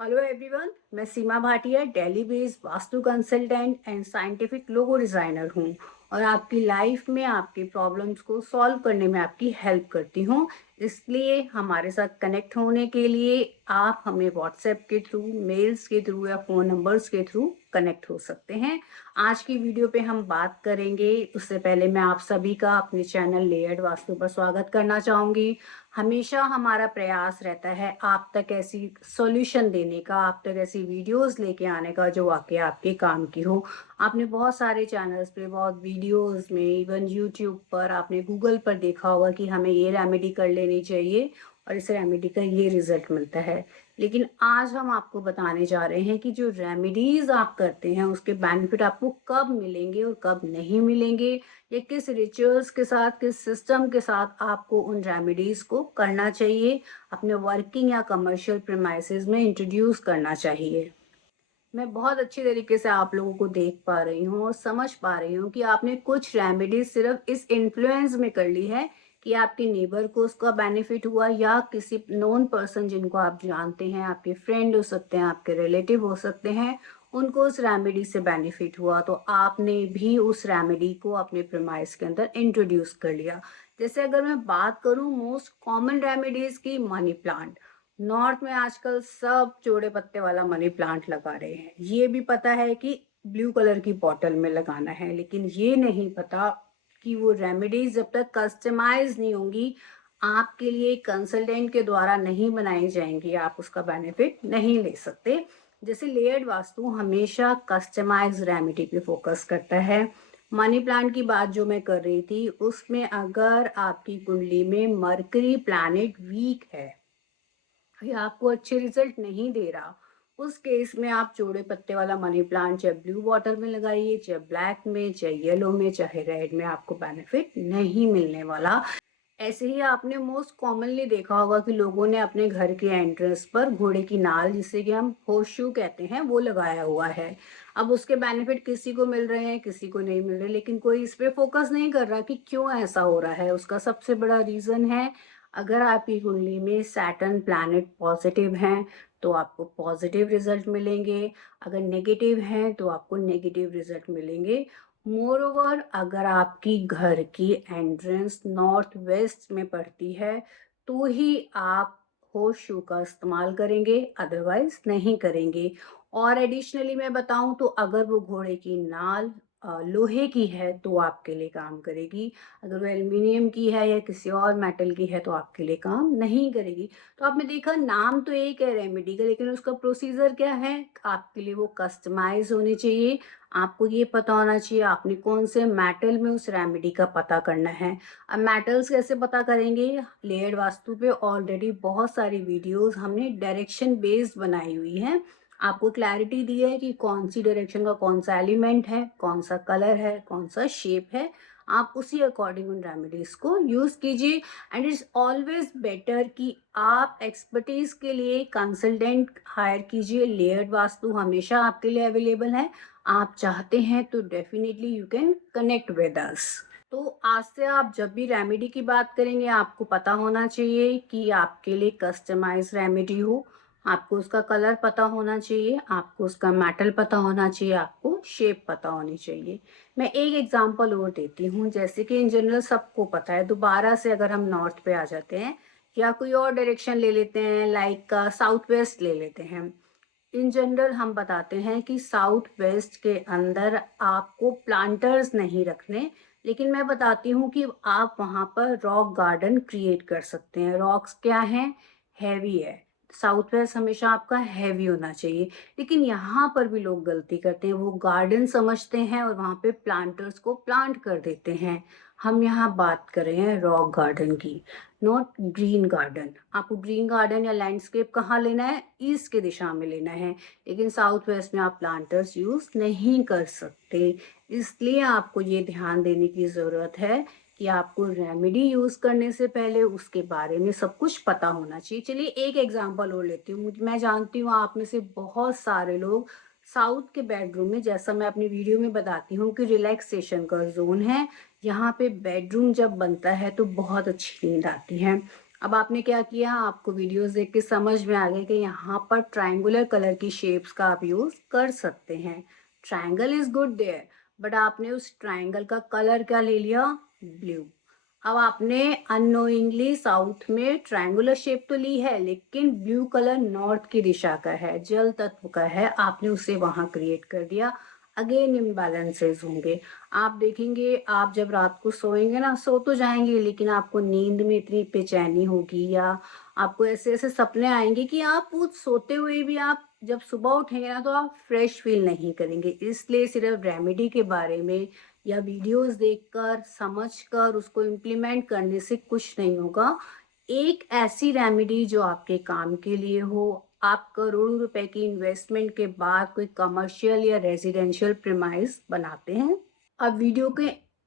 Hello everyone, मैं Seema Bhatia Delhi based vastu consultant and scientific logo designer हूँ और आपकी लाइफ में आपकी प्रॉब्लम्स को सॉल्व करने में आपकी हेल्प करती हूँ। इसलिए हमारे साथ कनेक्ट होने के लिए आप हमें व्हाट्सएप के थ्रू, मेल्स के थ्रू या फ़ोन नंबर्स के थ्रू कनेक्ट हो सकते हैं। आज की वीडियो पे हम बात करेंगे। उससे पहले मैं आप सभी का अपने चैनल लेयर्ड वास्तु पर स्वागत करना चाहूँगी। हमेशा हमारा प्रयास रहता है आप तक ऐसी सॉल्यूशन देने का, आप तक ऐसी वीडियोस लेके आने का जो वाकई आपके काम की हो। आपने बहुत सारे चैनल्स पे, बहुत वीडियोस में, इवन यूट्यूब पर, आपने गूगल पर देखा होगा कि हमें ये रेमेडी कर लेनी चाहिए और इस रेमेडी का ये रिजल्ट मिलता है। लेकिन आज हम आपको बताने जा रहे हैं कि जो रेमेडीज आप करते हैं उसके बेनिफिट आपको कब मिलेंगे और कब नहीं मिलेंगे, या किस रिचुअल्स के साथ, किस सिस्टम के साथ आपको उन रेमेडीज को करना चाहिए, अपने वर्किंग या कमर्शियल प्रीमाइसेस में इंट्रोड्यूस करना चाहिए। मैं बहुत अच्छी तरीके से आप लोगों को देख पा रही हूँ और समझ पा रही हूँ कि आपने कुछ रेमेडीज सिर्फ इस इन्फ्लुएंस में कर ली है कि आपके नेबर को उसका बेनिफिट हुआ, या किसी नोन पर्सन जिनको आप जानते हैं, आपके फ्रेंड हो सकते हैं, आपके रिलेटिव हो सकते हैं, उनको उस रेमेडी से बेनिफिट हुआ, तो आपने भी उस रेमेडी को अपने प्रेमाइस के अंदर इंट्रोड्यूस कर लिया। जैसे अगर मैं बात करूँ मोस्ट कॉमन रेमेडीज की, मनी प्लांट। नॉर्थ में आजकल सब चौड़े पत्ते वाला मनी प्लांट लगा रहे हैं। ये भी पता है कि ब्लू कलर की बॉटल में लगाना है, लेकिन ये नहीं पता कि वो रेमेडीज जब तक कस्टमाइज नहीं होंगी, आपके लिए कंसल्टेंट के द्वारा नहीं बनाई जाएंगी, आप उसका बेनिफिट नहीं ले सकते। जैसे लेयर्ड वास्तु हमेशा कस्टमाइज रेमेडी पे फोकस करता है। मनी प्लांट की बात जो मैं कर रही थी, उसमें अगर आपकी कुंडली में मरकरी प्लैनेट वीक है या आपको अच्छे रिजल्ट नहीं दे रहा, उस केस में आप चौड़े पत्ते वाला मनी प्लांट चाहे ब्लू वाटर में लगाइए, चाहे ब्लैक में, चाहे येलो में, चाहे रेड में, आपको बेनिफिट नहीं मिलने वाला। ऐसे ही आपने मोस्ट कॉमनली देखा होगा कि लोगों ने अपने घर के एंट्रेंस पर घोड़े की नाल, जिसे कि हम होर्स शू कहते हैं, वो लगाया हुआ है। अब उसके बेनिफिट किसी को मिल रहे हैं, किसी को नहीं मिल रहे, लेकिन कोई इस पे फोकस नहीं कर रहा कि क्यों ऐसा हो रहा है। उसका सबसे बड़ा रीजन है, अगर आपकी कुंडली में सैटर्न प्लैनेट पॉजिटिव हैं तो आपको पॉजिटिव रिजल्ट मिलेंगे, अगर नेगेटिव हैं तो आपको नेगेटिव रिजल्ट मिलेंगे। मोर ओवर, अगर आपकी घर की एंट्रेंस नॉर्थ वेस्ट में पड़ती है तो ही आप होर्स शू का इस्तेमाल करेंगे, अदरवाइज नहीं करेंगे। और एडिशनली मैं बताऊं तो अगर वो घोड़े की नाल लोहे की है तो आपके लिए काम करेगी, अगर वो एल्युमिनियम की है या किसी और मेटल की है तो आपके लिए काम नहीं करेगी। तो आपने देखा, नाम तो एक है रेमेडी का, लेकिन उसका प्रोसीजर क्या है, आपके लिए वो कस्टमाइज होनी चाहिए। आपको ये पता होना चाहिए आपने कौन से मेटल में उस रेमेडी का पता करना है। अब मेटल्स कैसे पता करेंगे, लेयर्ड वास्तु पे ऑलरेडी बहुत सारी वीडियोस हमने डायरेक्शन बेस्ड बनाई हुई हैं। आपको क्लैरिटी दी है कि कौन सी डायरेक्शन का कौन सा एलिमेंट है, कौन सा कलर है, कौन सा शेप है। आप उसी अकॉर्डिंग उन रेमेडीज को यूज कीजिए। एंड इट्स ऑलवेज बेटर कि आप एक्सपर्टीज के लिए कंसल्टेंट हायर कीजिए। लेयर्ड वास्तु हमेशा आपके लिए अवेलेबल है। आप चाहते हैं तो definitely you can connect with us. तो आज से आप जब भी रेमेडी की बात करेंगे, आपको पता होना चाहिए कि आपके लिए कस्टमाइज रेमेडी हो। आपको उसका कलर पता होना चाहिए, आपको उसका मेटल पता होना चाहिए, आपको शेप पता होनी चाहिए। मैं एक एग्जांपल और देती हूँ। जैसे कि इन जनरल सबको पता है, दोबारा से अगर हम नॉर्थ पे आ जाते हैं या कोई और डायरेक्शन ले लेते हैं, लाइक साउथ वेस्ट ले लेते हैं। इन जनरल हम बताते हैं कि साउथ वेस्ट के अंदर आपको प्लांटर्स नहीं रखने, लेकिन मैं बताती हूँ कि आप वहाँ पर रॉक गार्डन क्रिएट कर सकते हैं। रॉक्स क्या हैं, हैवी है। साउथ वेस्ट हमेशा आपका हैवी होना चाहिए, लेकिन यहाँ पर भी लोग गलती करते हैं, वो गार्डन समझते हैं और वहाँ पे प्लांटर्स को प्लांट कर देते हैं। हम यहाँ बात कर रहे हैं रॉक गार्डन की, नॉट ग्रीन गार्डन। आपको ग्रीन गार्डन या लैंडस्केप कहाँ लेना है, ईस्ट के दिशा में लेना है, लेकिन साउथ वेस्ट में आप प्लांटर्स यूज नहीं कर सकते। इसलिए आपको ये ध्यान देने की ज़रूरत है कि आपको रेमेडी यूज करने से पहले उसके बारे में सब कुछ पता होना चाहिए। चलिए एक एग्जांपल और लेती हूँ। मैं जानती हूँ आप में से बहुत सारे लोग साउथ के बेडरूम में, जैसा मैं अपनी वीडियो में बताती हूँ कि रिलैक्सेशन का जोन है, यहाँ पे बेडरूम जब बनता है तो बहुत अच्छी नींद आती है। अब आपने क्या किया, आपको वीडियोस देख के समझ में आ गया कि यहाँ पर ट्रायंगुलर कलर की शेप्स का आप यूज़ कर सकते हैं। Triangle is good there, but आपने उस ट्रायंगल का कलर क्या ले लिया, ब्लू। अब आपने अननोइंगली साउथ में ट्रायंगुलर शेप तो ली है, लेकिन ब्लू कलर नॉर्थ की दिशा का है, जल तत्व का है, आपने उसे वहां क्रिएट कर दिया। अगेन इम्बैलेंसेस होंगे। आप देखेंगे, आप जब रात को सोएंगे ना, सो तो जाएंगे लेकिन आपको नींद में इतनी बेचैनी होगी, या आपको ऐसे ऐसे सपने आएंगे कि आप वो सोते हुए भी आप जब सुबह उठेंगे ना तो आप फ्रेश फील नहीं करेंगे। इसलिए सिर्फ रेमेडी के बारे में या वीडियोस देखकर समझकर उसको इम्प्लीमेंट करने से कुछ नहीं होगा। एक ऐसी रेमेडी जो आपके काम के लिए हो। आप करोड़ों रुपए की इन्वेस्टमेंट के बाद कोई कमर्शियल या रेजिडेंशियल प्रीमाइस बनाते हैं। अब वीडियो के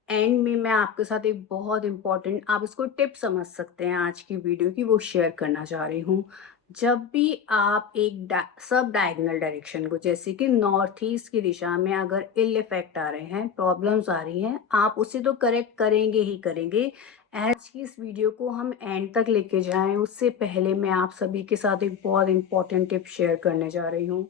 एंड में मैं आपके साथ एक बहुत इंपॉर्टेंट, आप इसको टिप समझ सकते हैं आज की वीडियो की, वो शेयर करना चाह रही हूँ। जब भी आप एक सब डायगोनल डायरेक्शन को, जैसे कि नॉर्थ ईस्ट की दिशा में अगर इल इफेक्ट आ रहे हैं, प्रॉब्लम्स आ रही हैं, आप उसे तो करेक्ट करेंगे ही करेंगे। आज की इस वीडियो को हम एंड तक लेके जाएं उससे पहले मैं आप सभी के साथ एक बहुत इंपॉर्टेंट टिप शेयर करने जा रही हूँ।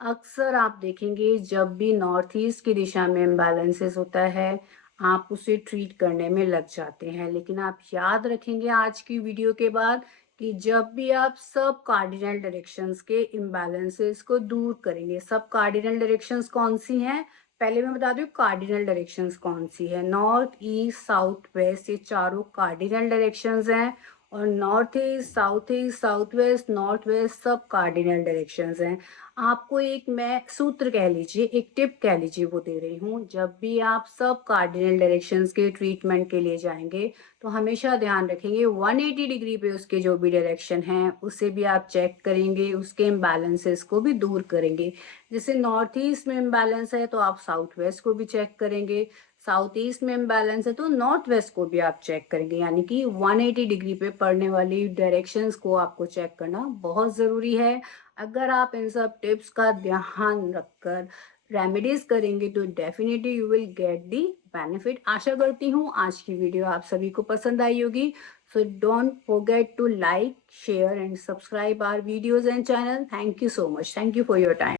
अक्सर आप देखेंगे जब भी नॉर्थ ईस्ट की दिशा में इम्बैलेंसेस होता है, आप उसे ट्रीट करने में लग जाते हैं, लेकिन आप याद रखेंगे आज की वीडियो के बाद कि जब भी आप सब कार्डिनल डायरेक्शंस के इम्बैलेंसेस को दूर करेंगे। सब कार्डिनल डायरेक्शंस कौन सी हैं, पहले मैं बता दूं कार्डिनल डायरेक्शंस कौन सी है। नॉर्थ ईस्ट साउथ वेस्ट, ये चारों कार्डिनल डायरेक्शंस हैं। और north east south west north west सब कार्डिनल डायरेक्शंस हैं। आपको एक मैं सूत्र कह लीजिए, एक टिप कह लीजिए, वो दे रही हूँ। जब भी आप सब कार्डिनल डायरेक्शंस के ट्रीटमेंट के लिए जाएंगे तो हमेशा ध्यान रखेंगे 180 डिग्री पे उसके जो भी डायरेक्शन हैं उसे भी आप चेक करेंगे, उसके इम्बैलेंसेस को भी दूर करेंगे। जैसे नॉर्थ ईस्ट में इम्बैलेंस है तो आप साउथ वेस्ट को भी चेक करेंगे, साउथ ईस्ट में इम्बैलेंस है तो नॉर्थ वेस्ट को भी आप चेक करेंगे। यानी कि 180 डिग्री पे पड़ने वाली डायरेक्शंस को आपको चेक करना बहुत ज़रूरी है। अगर आप इन सब टिप्स का ध्यान रखकर रेमेडीज करेंगे तो definitely you will get the benefit. आशा करती हूँ आज की वीडियो आप सभी को पसंद आई होगी। So don't forget to like share and subscribe our videos and channel. Thank you so much, thank you for your time.